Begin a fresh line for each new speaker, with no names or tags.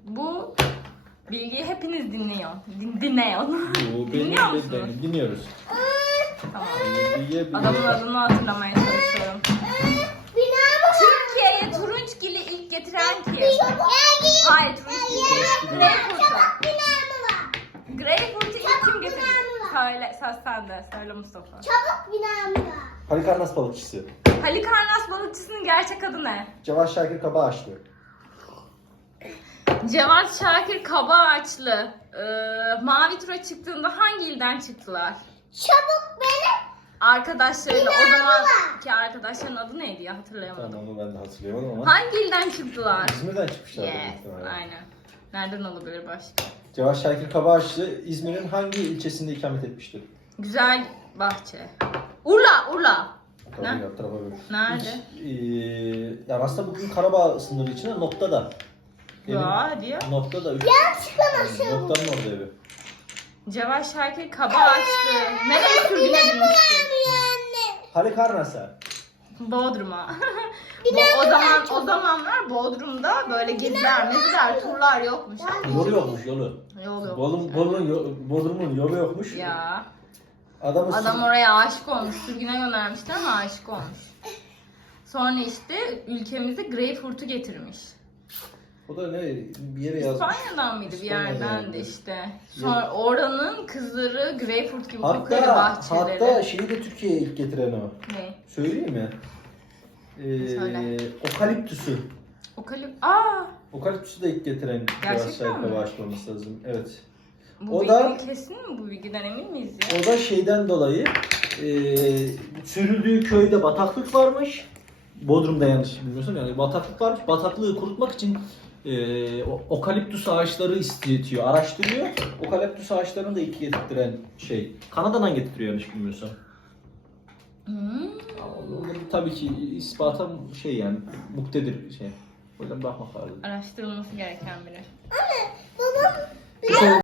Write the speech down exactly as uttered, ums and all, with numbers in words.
Bu bilgiyi hepiniz dinliyor. Din, dinliyor.
Bu
Dinliyor
benim-
musunuz?
benim- Dinliyoruz.
Tamam.
Bilgiye bilgi-
Adamın adını hatırlamaya çalışıyorum. Türkiye'ye turunçgili ilk getiren kim? Hayır, turunçgili. Greyfurt'u. Greyfurt'u ilk kim getirdi? Söyle, söz sende. Söyle Mustafa.
Çabuk binamı var.
Halikarnas balıkçısı.
Halikarnas balıkçısının gerçek adı ne?
Cevat Şakir Kabaağaçlı.
Cevat Şakir Kabaağaçlı. Ee, Mavi Tura çıktığında hangi ilden çıktılar?
Çabuk benim.
Arkadaşlarıyla o zamanki arkadaşların adı neydi ya, hatırlayamadım.
Tamam onu ben de hatırlayamadım ama.
Hangi ilden çıktılar?
İzmir'den çıkmışlar.
Yes,
büyük ihtimalle.
aynen. Nereden olabilir başka?
Cevat Şakir Kabaağaçlı İzmir'in hangi ilçesinde ikamet etmiştir?
Güzel bahçe. Urla, Urla.
Tabii
Ne?
ya, tarafa böyle.
Nerede?
Ee, yani aslında bugün Karabağ sınırı içinde noktada.
Ya hadi ya.
Noktada.
Yanlışlıkla
Yani, noktanın orada evi.
Cevat Şakir Kabaağaçlı. Nereye sürgün edilmişti?
Halikarnas'a.
Bodrum'a. Bu, o zaman o zamanlar Bodrum'da böyle geziler, meziler, turlar yokmuş.
Yolu yokmuş yolu.
Yol yok.
Bodrum, Bodrum'un, yolu, Bodrum'un yolu yokmuş.
Ya.
Adamı
Adam oraya aşık olmuş. Sürgüne göndermişler ama aşık olmuş. Sonra işte ülkemize Greyfurt'u getirmiş.
O da ne bir yere yazmış.
İspanya'dan mıydı bir
İspanya'dan
yerden de
evet.
işte. Sonra oranın kızları Greyfurt gibi kokarı
Hatta,
bahçeleri.
hatta şeyi de Türkiye'ye ilk getiren o.
Ne?
Söyleyeyim mi?
Söyle.
Ee, okaliptüsü.
Okalip... Aa!
Okaliptüsü de ilk getiren
Gerçekten mi?
Galatasaray başlaması lazım. Evet.
Bu
O
bilgi
da-
kesin mi? Bu bilgiden emin miyiz ya?
O da şeyden dolayı e, sürüldüğü köyde bataklık varmış. Bodrum'da yanlış bilmiyorsam yani bataklık varmış. Bataklığı kurutmak için e, o- okaliptüs ağaçları istetiyor, araştırıyor. Okaliptüs ağaçlarını da ilk getirtiren şey. Kanada'dan getiriyor yanlış bilmiyorsam.
Hmm.
Ama orada tabii ki ispata şey yani muktedir şey. O yüzden bakmak lazım.
Araştırılması gereken biri.
Babam
Bir konu-